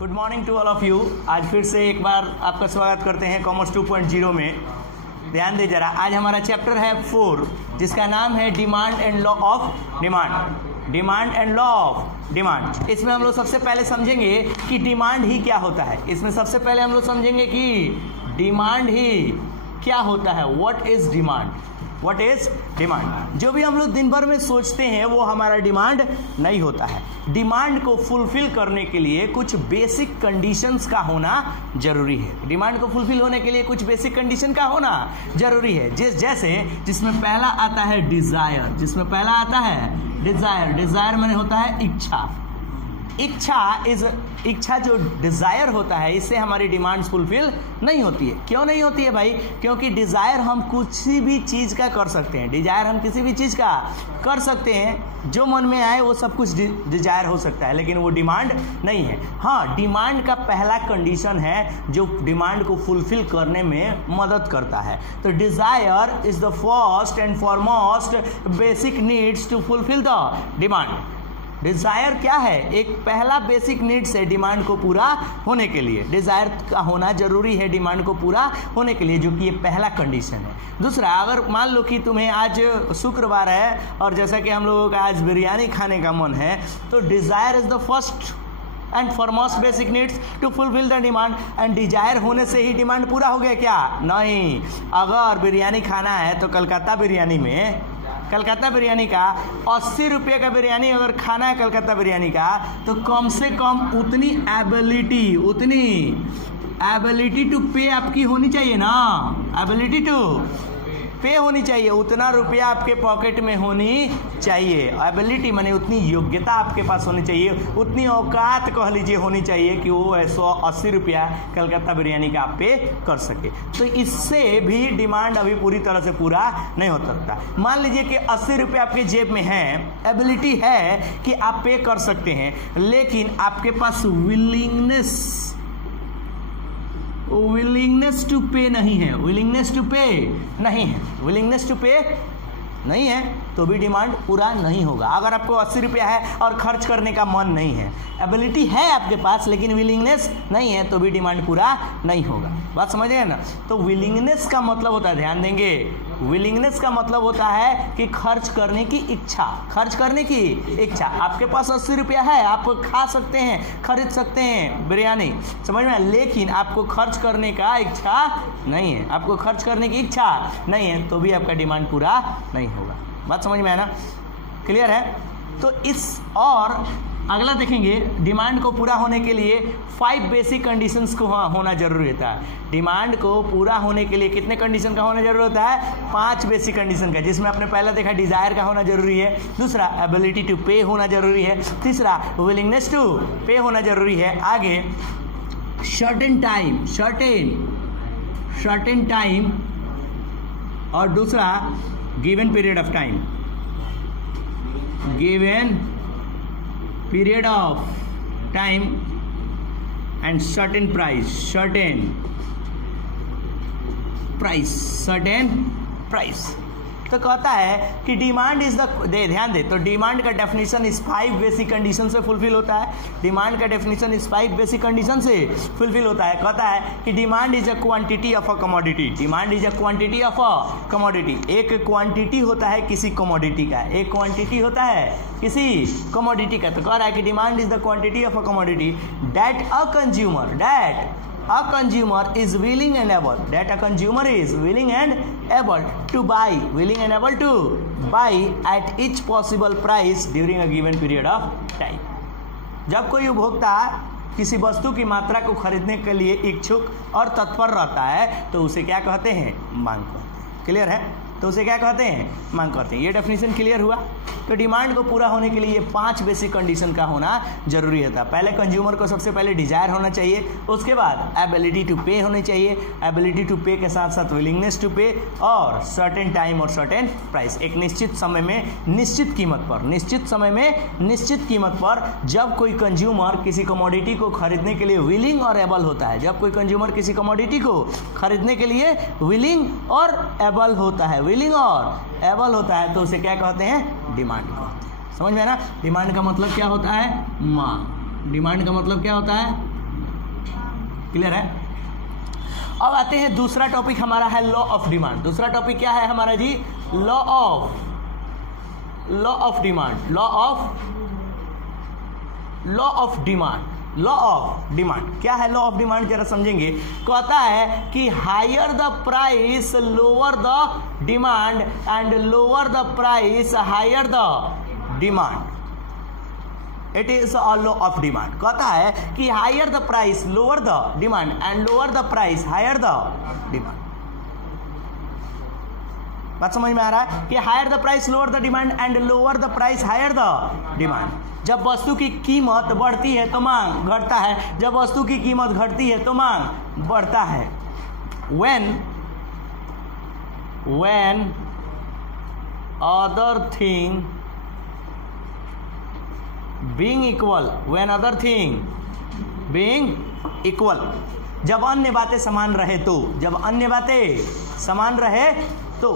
Good morning to all of you. आज फिर से एक बार आपका स्वागत करते हैं कॉमर्स 2.0 में। ध्यान दे जरा, आज हमारा चैप्टर है 4 जिसका नाम है demand and law of demand. Demand and law of demand. इसमें हम लोग सबसे पहले समझेंगे कि डिमांड ही क्या होता है। इसमें सबसे पहले हम लोग समझेंगे कि डिमांड ही क्या होता है। What is demand? What is demand? जो भी हम लोग दिन भर में सोचते हैं वो हमारा डिमांड नहीं होता है। डिमांड को फुलफिल करने के लिए कुछ बेसिक कंडीशंस का होना जरूरी है। डिमांड को फुलफिल होने के लिए कुछ बेसिक कंडीशन का होना जरूरी है। जैसे जिसमें पहला आता है डिजायर। जिसमें पहला आता है डिजायर। डिजायर माने होता है इच्छा। इच्छा जो डिज़ायर होता है इससे हमारी डिमांड्स फुलफिल नहीं होती है। क्यों नहीं होती है भाई? क्योंकि डिज़ायर हम किसी भी चीज़ का कर सकते हैं। डिज़ायर हम किसी भी चीज़ का कर सकते हैं, जो मन में आए वो सब कुछ डिज़ायर हो सकता है, लेकिन वो डिमांड नहीं है। हाँ, डिमांड का पहला कंडीशन है जो डिमांड को फुलफिल करने में मदद करता है। तो desire is the first and foremost basic needs to fulfil the demand. Desire क्या है? एक पहला बेसिक नीड्स है डिमांड को पूरा होने के लिए। डिज़ायर का होना जरूरी है डिमांड को पूरा होने के लिए, जो कि ये पहला कंडीशन है। दूसरा, अगर मान लो कि तुम्हें आज शुक्रवार है और जैसा कि हम लोगों का आज बिरयानी खाने का मन है, तो desire is the first and foremost basic needs to fulfil the demand. And desire होने से ही डिमांड पूरा हो गया क्या? नहीं। अगर बिरयानी खाना है तो कलकत्ता बिरयानी का 80 रुपये का बिरयानी अगर खाना है कलकत्ता बिरयानी का, तो कम से कम उतनी एबिलिटी टू पे आपकी होनी चाहिए ना। एबिलिटी टू पे होनी चाहिए, उतना रुपया आपके पॉकेट में होनी चाहिए। एबिलिटी माने उतनी योग्यता आपके पास होनी चाहिए, उतनी औकात कह लीजिए होनी चाहिए कि वो 180 रुपया कलकत्ता बिरयानी का आप पे कर सके। तो इससे भी डिमांड अभी पूरी तरह से पूरा नहीं हो सकता। मान लीजिए कि 80 रुपये आपके जेब में है, एबिलिटी है कि आप पे कर सकते हैं, लेकिन आपके पास विलिंगनेस टू पे नहीं है। विलिंगनेस टू पे नहीं है तो भी डिमांड पूरा नहीं होगा। अगर आपको 80 रुपया है और खर्च करने का मन नहीं है, एबिलिटी है आपके पास लेकिन विलिंगनेस नहीं है, तो भी डिमांड पूरा नहीं होगा। बात समझ गए ना? तो विलिंगनेस का मतलब होता है, ध्यान देंगे, विलिंगनेस का मतलब होता है कि खर्च करने की इच्छा। आपके पास 80 रुपया है, आप खा सकते हैं, खरीद सकते हैं बिरयानी, समझ में, लेकिन आपको खर्च करने का इच्छा नहीं है। नहीं है तो भी आपका डिमांड पूरा नहीं होगा। बात समझ में है ना? क्लियर है? तो इस और अगला देखेंगे, डिमांड को पूरा होने के लिए 5 बेसिक कंडीशंस को होना जरूरी होता है। डिमांड को पूरा होने के लिए कितने कंडीशन का होना जरूरी होता है? 5 बेसिक कंडीशन का, जिसमें आपने पहला देखा डिजायर का होना जरूरी है। दूसरा, एबिलिटी टू पे होना जरूरी है। तीसरा, विलिंगनेस टू पे होना जरूरी है। आगे सर्टेन टाइम और दूसरा given period of time. And certain price. तो कहता है कि डिमांड इज द, ध्यान दे, तो डिमांड का डेफिनेशन इस 5 बेसिक कंडीशन से फुलफिल होता है। कहता है कि demand is a quantity of a commodity. एक क्वांटिटी होता है किसी कमोडिटी का, तो कह रहा है कि demand is the quantity of a commodity that a consumer is willing and able to buy at each possible price during a given period of time। जब कोई उपभोक्ता किसी वस्तु की मात्रा को खरीदने के लिए इच्छुक और तत्पर रहता है तो उसे क्या कहते हैं? मांग कहते हैं। क्लियर है? तो उसे क्या कहते हैं? मांग कहते हैं। ये डेफिनेशन क्लियर हुआ। तो डिमांड को पूरा होने के लिए ये 5 बेसिक कंडीशन का होना जरूरी होता है। पहले कंज्यूमर को सबसे पहले डिजायर होना चाहिए, उसके बाद एबिलिटी टू पे होनी चाहिए, एबिलिटी टू पे के साथ साथ विलिंगनेस टू पे, और सर्टेन टाइम और सर्टेन प्राइस। एक निश्चित समय में निश्चित कीमत पर जब कोई कंज्यूमर किसी कमोडिटी को खरीदने के लिए विलिंग और एबल होता है, तो उसे क्या कहते हैं? डिमांड कहते हैं। समझ में ना? डिमांड का मतलब क्या होता है? मांग। डिमांड का मतलब क्या होता है? क्लियर है? अब आते हैं दूसरा टॉपिक हमारा है लॉ ऑफ डिमांड। दूसरा टॉपिक क्या है हमारा ji? Law of demand. Law of demand क्या है? लॉ ऑफ डिमांड जरा समझेंगे। कहता है कि higher the price lower the demand and lower the price higher the demand. It is a law of demand. कहता है कि higher the price lower the demand and lower the price higher the demand. बात समझ में आ रहा है कि higher the price lower the demand and lower the price higher the demand. जब वस्तु की कीमत बढ़ती है तो मांग घटता है, जब वस्तु की कीमत घटती है तो मांग बढ़ता है। when other thing being equal, जब अन्य बातें समान रहे तो, जब अन्य बातें समान रहे तो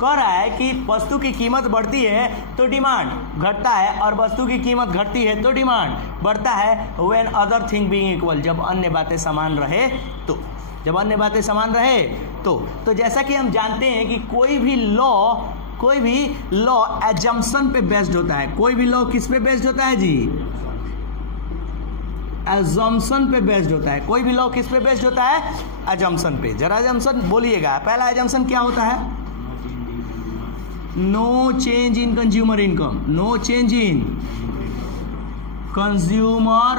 कह रहा है कि वस्तु की कीमत बढ़ती है तो डिमांड घटता है और वस्तु की कीमत घटती है तो डिमांड बढ़ता है। when other thing being equal, जब अन्य बातें समान रहे तो, जब अन्य बातें समान रहे तो जैसा कि हम जानते हैं कि कोई भी लॉ एजम्पशन पे बेस्ड होता है। कोई भी लॉ किस पे बेस्ड होता है जी? एजम्पशन पे बेस्ड होता है। कोई भी लॉ किस पे बेस्ड होता है? एजम्पशन पे। जरा एजम्पशन बोलिएगा। पहला एजम्पशन क्या होता है? No change in consumer income. No change in consumer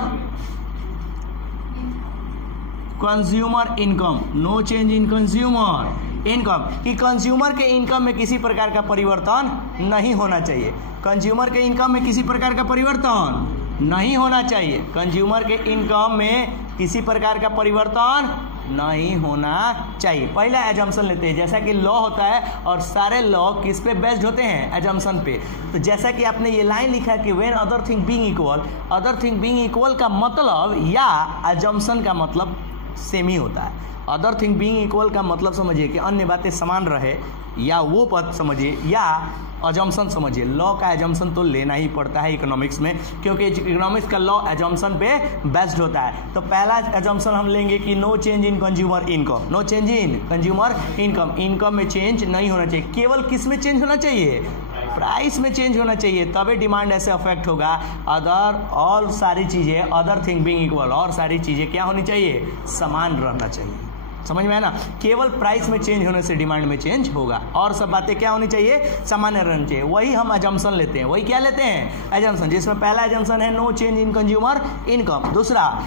income. No change in consumer income, कि कंज्यूमर के इनकम में किसी प्रकार का परिवर्तन नहीं होना चाहिए। कंज्यूमर के इनकम में किसी प्रकार का परिवर्तन नहीं होना चाहिए। कंज्यूमर के इनकम में किसी प्रकार का परिवर्तन नहीं होना चाहिए। पहला एजम्पशन लेते हैं। जैसा कि लॉ होता है और सारे लॉ किस पे बेस्ड होते हैं? एजम्पशन पे। तो जैसा कि आपने ये लाइन लिखा है कि when other thing being equal का मतलब या एजम्पशन का मतलब सेम ही होता है। अदर थिंग बीइंग इक्वल का मतलब समझिए कि अन्य बातें समान रहे, या वो पद समझिए, या अजम्पशन समझिए। लॉ का एजम्पशन तो लेना ही पड़ता है इकोनॉमिक्स में, क्योंकि इकोनॉमिक्स का लॉ एजम्पशन पे बेस्ड होता है। तो पहला एजम्पशन हम लेंगे कि no change in consumer income. No change in consumer income, income में चेंज नहीं होना चाहिए। केवल किस में चेंज होना चाहिए? प्राइस में चेंज होना चाहिए, तभी डिमांड ऐसे अफेक्ट होगा। ऑल सारी चीज़ें, अदर थिंग बीइंग इक्वल, और सारी चीज़ें क्या होनी चाहिए? समान रहना चाहिए। समझ में है ना? केवल प्राइस में चेंज होने से डिमांड में चेंज होगा, और सब बातें क्या होनी चाहिए? सामान्य रहनी चाहिए। वही हम एजम्पशन लेते हैं। वही क्या लेते हैं? एजम्पशन, जिसमें पहला एजम्पशन है no change in consumer income. दूसरा,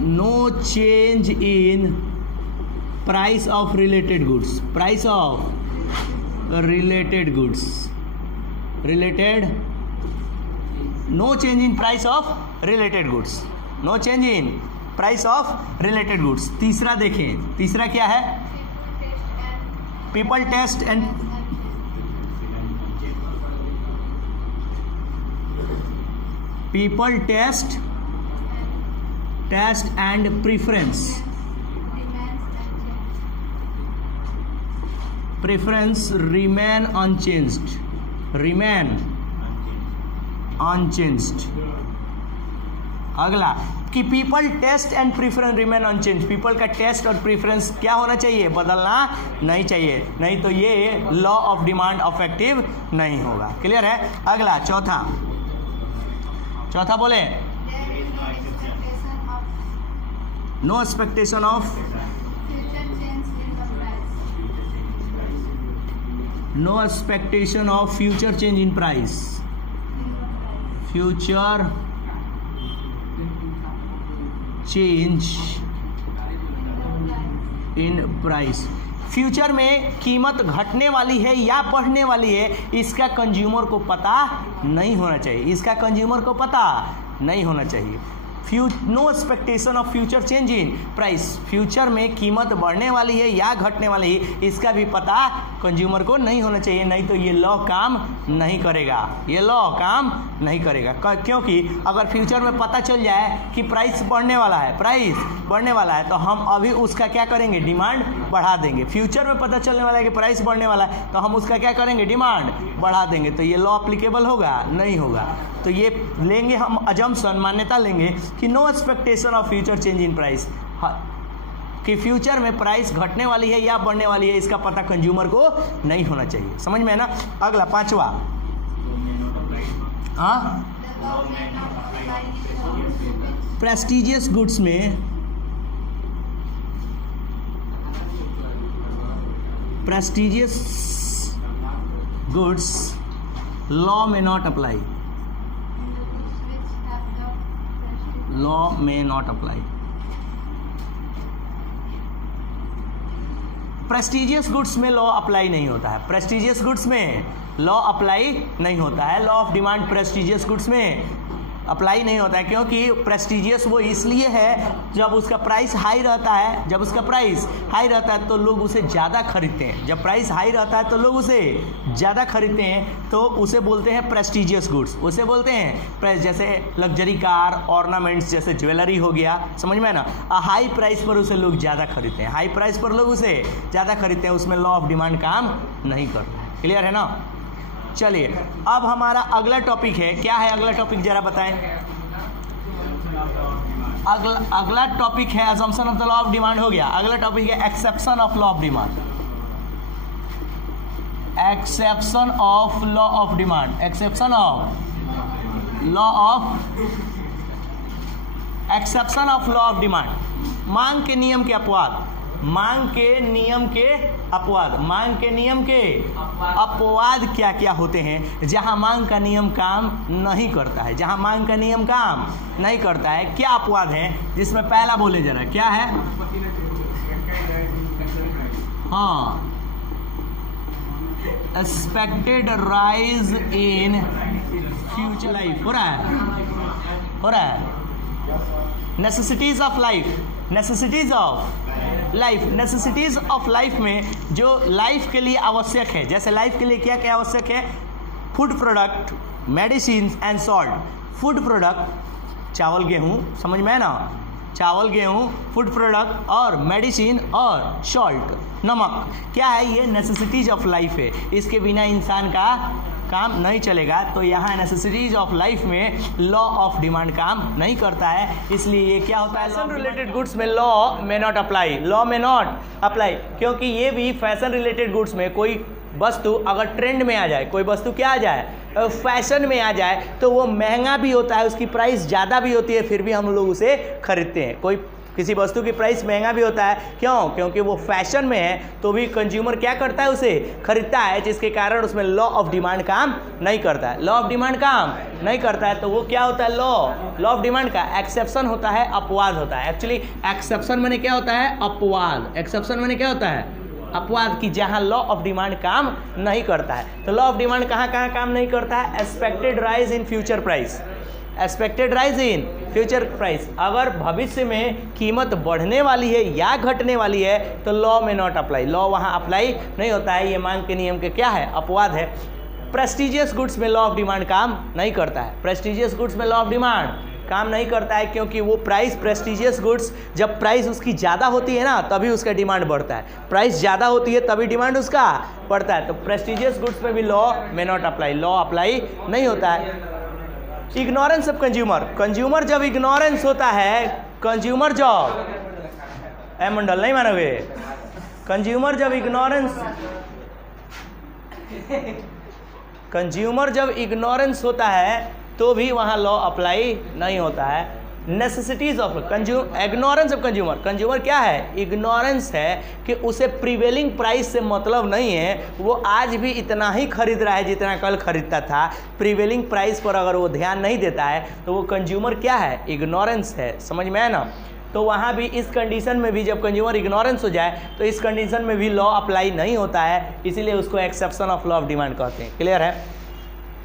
no change in price of related goods. Price of related goods, no change in price of related goods. No change in price of related goods. तीसरा देखें, तीसरा क्या है? People taste and preference remain unchanged। अगला कि people taste and preference remain unchanged. People का टेस्ट और प्रीफरेंस क्या होना चाहिए? बदलना नहीं चाहिए, नहीं तो ये लॉ ऑफ डिमांड अफेक्टिव नहीं होगा। क्लियर है? अगला चौथा बोले, no expectation of future change in price. Future change in price. Future में कीमत घटने वाली है या बढ़ने वाली है, इसका कंज्यूमर को पता नहीं होना चाहिए। इसका कंज्यूमर को पता नहीं होना चाहिए। No expectation of future change in price. Future में कीमत बढ़ने वाली है या घटने वाली है, इसका भी पता कंज्यूमर को नहीं होना चाहिए, नहीं तो ये लॉ काम नहीं करेगा। ये लॉ काम नहीं करेगा, क्योंकि अगर फ्यूचर में पता चल जाए कि प्राइस बढ़ने वाला है, तो हम अभी उसका क्या करेंगे? डिमांड बढ़ा देंगे। फ्यूचर में पता चलने वाला है कि प्राइस बढ़ने वाला है, तो हम उसका क्या करेंगे? डिमांड बढ़ा देंगे। तो ये लॉ अप्लीकेबल होगा? नहीं होगा। तो ये लेंगे हम अजम्पशन, मान्यता लेंगे कि no expectation of future change in price, कि फ्यूचर में प्राइस घटने वाली है या बढ़ने वाली है इसका पता कंज्यूमर को नहीं होना चाहिए। समझ में है ना। अगला 5वां, हाँ, प्रेस्टिजियस गुड्स में, प्रेस्टिजियस गुड्स लॉ में नॉट अप्लाई, लॉ में नॉट अप्लाई। प्रेस्टिजियस गुड्स में लॉ अप्लाई नहीं होता है, प्रेस्टिजियस गुड्स में लॉ अप्लाई नहीं होता है। Law of demand prestigious goods में अप्लाई नहीं होता है, क्योंकि प्रेस्टिजियस वो इसलिए है जब उसका प्राइस हाई रहता है, जब उसका प्राइस हाई रहता है तो लोग उसे ज़्यादा खरीदते हैं। जब प्राइस हाई रहता है तो लोग उसे ज़्यादा खरीदते हैं, तो उसे बोलते हैं प्रेस्टिजियस गुड्स। उसे बोलते हैं जैसे लग्जरी कार, ऑर्नामेंट्स, जैसे ज्वेलरी हो गया, समझ में है ना। हाई प्राइस पर उसे लोग ज़्यादा खरीदते हैं, हाई प्राइस पर लोग उसे ज़्यादा खरीदते हैं, उसमें लॉ ऑफ डिमांड काम नहीं करता है। क्लियर है ना। चलिए अब हमारा अगला टॉपिक है, क्या है अगला टॉपिक जरा बताएं। अगला टॉपिक है assumption of the law of demand, हो गया। अगला टॉपिक है exception of law of demand, exception of law of demand, exception of law of, exception of law of demand. मांग के नियम के अपवाद, मांग के नियम के अपवाद, मांग के नियम के अपवाद क्या क्या होते हैं जहां मांग का नियम काम नहीं करता है, जहां मांग का नियम काम नहीं करता है, क्या अपवाद है। जिसमें पहला बोले जरा क्या है, हाँ, expected rise in future life. हो रहा है, हो रहा है। Necessities of life, necessities of life, necessities of life में जो लाइफ के लिए आवश्यक है, जैसे लाइफ के लिए क्या क्या आवश्यक है, food product, medicine and salt. Food product चावल गेहूँ, समझ में है ना, चावल गेहूँ, फूड प्रोडक्ट और मेडिसिन और सॉल्ट नमक, क्या है ये नेसेसिटीज ऑफ लाइफ है, इसके बिना इंसान का काम नहीं चलेगा। तो यहाँ नेसेसिटीज ऑफ लाइफ में लॉ ऑफ डिमांड काम नहीं करता है, इसलिए ये क्या होता है, फैशन रिलेटेड गुड्स में लॉ में नॉट अप्लाई, लॉ में नॉट अप्लाई, क्योंकि ये भी फैशन रिलेटेड गुड्स में कोई वस्तु अगर ट्रेंड में आ जाए, कोई वस्तु क्या आ जाए, फैशन में आ जाए, तो वो महंगा भी होता है, उसकी प्राइस ज़्यादा भी होती है, फिर भी हम लोग उसे खरीदते हैं। कोई किसी वस्तु की प्राइस महंगा भी होता है, क्यों, क्योंकि वो फैशन में है, तो भी कंज्यूमर क्या करता है, उसे खरीदता है, जिसके कारण उसमें लॉ ऑफ डिमांड काम नहीं करता है। लॉ ऑफ डिमांड काम नहीं करता है तो वो क्या होता है, लॉ ऑफ डिमांड का एक्सेप्शन होता है, अपवाद होता है। एक्चुअली एक्सेप्शन माने क्या होता है, अपवाद। एक्सेप्शन माने क्या होता है, अपवाद, की जहां लॉ ऑफ डिमांड काम नहीं करता है। तो लॉ ऑफ डिमांड कहाँ कहाँ काम नहीं करता है, expected rise in future price, expected rise in future price. अगर भविष्य में कीमत बढ़ने वाली है या घटने वाली है तो लॉ में नॉट अप्लाई, लॉ वहाँ अप्लाई नहीं होता है, ये मांग के नियम के क्या है, अपवाद है। प्रेस्टिजियस गुड्स में लॉ ऑफ डिमांड काम नहीं करता है, प्रेस्टिजियस गुड्स में लॉ ऑफ डिमांड काम नहीं करता है, क्योंकि वो प्राइस, प्रेस्टिजियस गुड्स जब प्राइस उसकी ज़्यादा होती है ना तभी उसका डिमांड बढ़ता है, प्राइस ज़्यादा होती है तभी डिमांड उसका बढ़ता है। तो प्रेस्टिजियस गुड्स में भी लॉ में नॉट अप्लाई, लॉ अप्लाई नहीं होता है। इग्नोरेंस ऑफ कंज्यूमर, कंज्यूमर जब इग्नोरेंस होता है, कंज्यूमर जब मंडल नहीं मानोगे, कंज्यूमर जब इग्नोरेंस, कंज्यूमर जब इग्नोरेंस होता है तो भी वहाँ लॉ अप्लाई नहीं होता है। Necessities of ignorance of consumer, consumer क्या है, इग्नोरेंस है कि उसे प्रीवेलिंग प्राइस से मतलब नहीं है, वो आज भी इतना ही खरीद रहा है जितना कल खरीदता था। प्रीवेलिंग प्राइस पर अगर वो ध्यान नहीं देता है तो वो कंज्यूमर क्या है, इग्नोरेंस है, समझ में है ना। तो वहाँ भी इस कंडीशन में भी जब कंज्यूमर इग्नोरेंस हो जाए तो इस कंडीशन में भी लॉ अप्लाई नहीं होता है, इसीलिए उसको exception of law of demand कहते हैं। क्लियर है।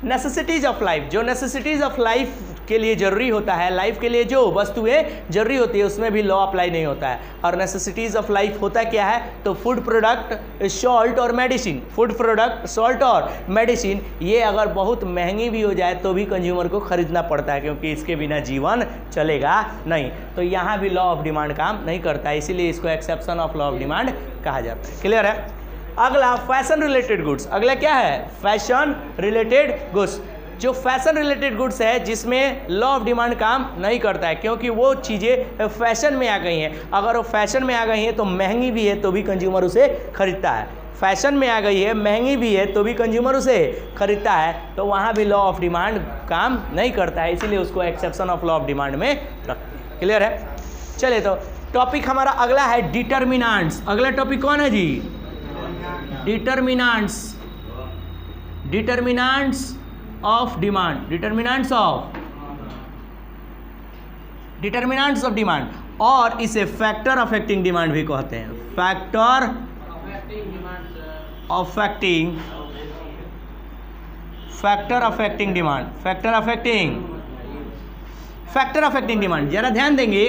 नेसेसिटीज़ ऑफ लाइफ, जो नेसेसिटीज़ ऑफ लाइफ के लिए ज़रूरी होता है, लाइफ के लिए जो वस्तुएं जरूरी होती है उसमें भी लॉ अप्लाई नहीं होता है। और नेसेसिटीज़ ऑफ लाइफ होता क्या है, तो फूड प्रोडक्ट, सॉल्ट और मेडिसिन, फूड प्रोडक्ट, सॉल्ट और मेडिसिन, ये अगर बहुत महंगी भी हो जाए तो भी कंज्यूमर को खरीदना पड़ता है, क्योंकि इसके बिना जीवन चलेगा नहीं। तो यहाँ भी लॉ ऑफ डिमांड काम नहीं करता है, इसीलिए इसको exception of law of demand कहा जाता है। क्लियर है। अगला फैशन रिलेटेड गुड्स, अगला क्या है, फैशन रिलेटेड गुड्स। जो फैशन रिलेटेड गुड्स है जिसमें लॉ ऑफ डिमांड काम नहीं करता है, क्योंकि वो चीज़ें फैशन में आ गई हैं। अगर वो फैशन में आ गई हैं तो महंगी भी है तो भी कंज्यूमर उसे खरीदता है, फैशन में आ गई है महंगी भी है तो भी कंज्यूमर उसे खरीदता है, तो वहाँ भी लॉ ऑफ डिमांड काम नहीं करता है, इसीलिए उसको exception of law of demand में रखते हैं। क्लियर है? चलिए, तो टॉपिक हमारा अगला है डिटर्मिनेंट्स। अगला टॉपिक कौन है ji? Determinants, determinants of demand, determinants of demand, और इसे फैक्टर अफेक्टिंग डिमांड भी कहते हैं। Factor affecting demand, factor affecting demand. जरा ध्यान देंगे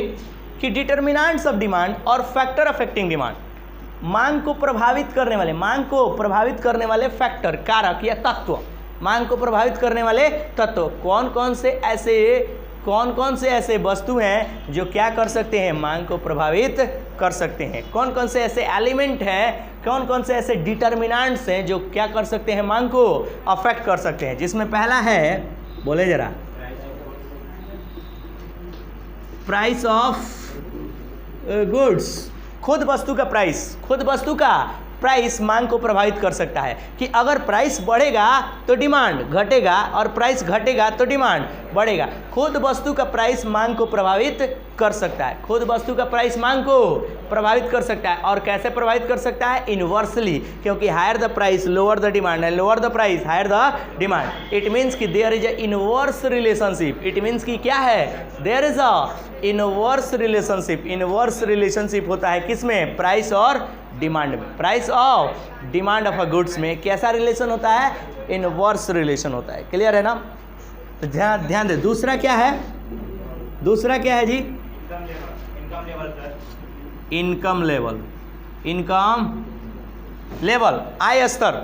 कि डिटर्मिनेंट्स ऑफ डिमांड और फैक्टर अफेक्टिंग डिमांड, मांग को प्रभावित करने वाले फैक्टर, कारक या तत्व, मांग को प्रभावित करने वाले तत्व कौन कौन से ऐसे वस्तु हैं जो क्या कर सकते हैं? मांग को प्रभावित कर सकते हैं। कौन कौन से ऐसे एलिमेंट हैं, कौन कौन से ऐसे डिटर्मिनेंट्स हैं जो क्या कर सकते हैं? मांग को अफेक्ट कर सकते हैं। जिसमें पहला है, बोले जरा, प्राइस ऑफ गुड्स, खुद वस्तु का प्राइस मांग को प्रभावित कर सकता है कि अगर प्राइस बढ़ेगा तो डिमांड घटेगा और प्राइस घटेगा तो डिमांड बढ़ेगा। खुद वस्तु का प्राइस मांग को प्रभावित कर सकता है, खुद वस्तु का प्राइस मांग को प्रभावित कर सकता है। और कैसे प्रभावित कर सकता है? इनवर्सली, क्योंकि higher the price lower the demand and lower the price higher the demand. It means कि there is a inverse relationship. It means कि क्या है? There is a inverse relationship. Inverse relationship होता है किसमें? प्राइस और demand में। Price of demand of a goods में कैसा रिलेशन होता है? इनवर्स रिलेशन होता है। क्लियर है ना? तो ध्यान दे। दूसरा क्या है जी? इनकम लेवल, आय स्तर।